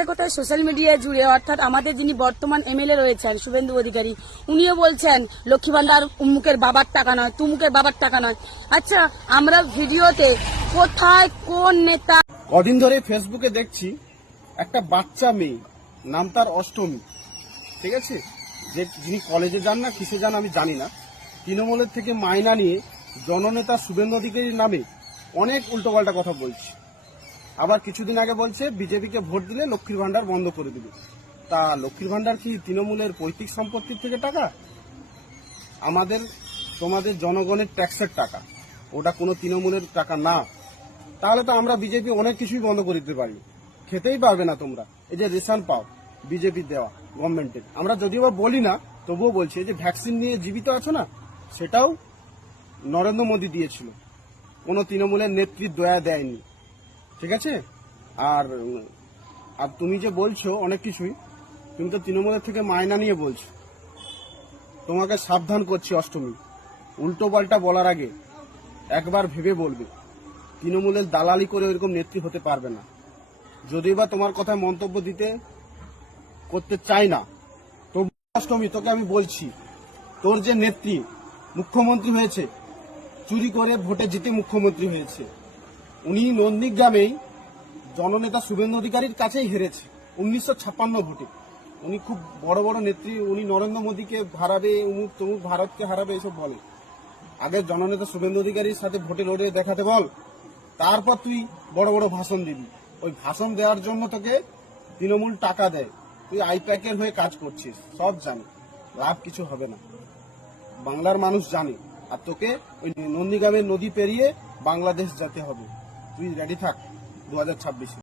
কোথায় কোথায় social media জুড়ে অর্থাৎ আমাদের যিনি বর্তমান এমএলএ রয়েছেন শুভেন্দু অধিকারী, উনিও বলছেন লক্ষ্মী ভান্ডার উমুকের বাবার টাকা নয়, তুমুকের বাবার টাকা নয়। আচ্ছা, আমরা ভিডিওতে কোথায় কোন নেতা? কদিন ধরে ফেসবুকে দেখছি একটা বাচ্চা মেয়ে, নাম তার অষ্টমী, ঠিক আছে, যে যিনি কলেজে যান না কিসে যান আমি জানি না, তৃণমূলের থেকে মাইনা নিয়ে জননেতা শুভেন্দু অধিকারীর নামে অনেক উল্টোপাল্টা কথা বলছে। আবার কিছুদিন আগে বলছে বিজেপিকে ভোট দিলে লক্ষ্মীর ভান্ডার বন্ধ করে দিবে। তা লক্ষ্মীর ভান্ডার কি তৃণমূলের পৈতৃক সম্পত্তির থেকে টাকা? আমাদের তোমাদের জনগণের ট্যাক্সের টাকা, ওটা কোনো তৃণমূলের টাকা না। তাহলে তো আমরা বিজেপি অনেক কিছুই বন্ধ করে দিতে পারি, খেতেই পারবে না তোমরা। এই যে রেশন পাও বিজেপির দেওয়া গভর্নমেন্টের, আমরা যদিও বা বলি না তবুও বলছি, যে ভ্যাকসিন নিয়ে জীবিত আছো না, সেটাও নরেন্দ্র মোদী দিয়েছিল, কোনো তৃণমূলের নেত্রী দয়া দেয়নি, ঠিক আছে। আর তুমি যে বলছো অনেক কিছুই, তুমি তো তৃণমূলের থেকে মায়না নিয়ে বলছো। তোমাকে সাবধান করছি অষ্টমী, উল্টো পাল্টা বলার আগে একবার ভেবে বলবে। তৃণমূলের দালালি করে ওইরকম নেত্রী হতে পারবে না। যদিও বা তোমার কথায় মন্তব্য করতে চাই না, তবু অষ্টমী তোকে আমি বলছি, তোর যে নেত্রী মুখ্যমন্ত্রী হয়েছে, চুরি করে ভোটে জিতে মুখ্যমন্ত্রী হয়েছে, উনি নন্দীগ্রামেই জননেতা শুভেন্দু অধিকারীর কাছেই হেরেছে 1956 ভোটে। উনি খুব বড় বড় নেত্রী, উনি নরেন্দ্র মোদীকে হারাবে, উমুক তমুক ভারতকে হারাবে এসব বলে। আগে জননেতা শুভেন্দু অধিকারীর সাথে ভোটে লড়ে দেখাতে বল, তারপর তুই বড় বড় ভাষণ দিবি। ওই ভাষণ দেওয়ার জন্য তোকে তৃণমূল টাকা দেয়, তুই আইপ্যাকের হয়ে কাজ করছিস, সব জানি, লাভ কিছু হবে না, বাংলার মানুষ জানে। আর তোকে ওই নন্দীগ্রামের নদী পেরিয়ে বাংলাদেশ যেতে হবে, তুই রেডি থাক 2026।